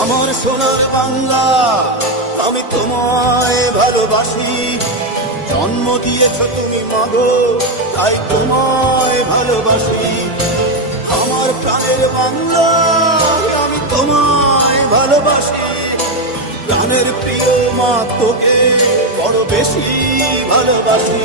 আমার সোনার বাংলা, আমি তোমায় ভালোবাসি। জন্ম দিয়েছ তুমি মাগো, তাই তোমায় ভালোবাসি। আমার প্রাণের বাংলা, আমি তোমায় ভালোবাসি। প্রাণের প্রিয় মা, তোকে বড় বেশি ভালোবাসি।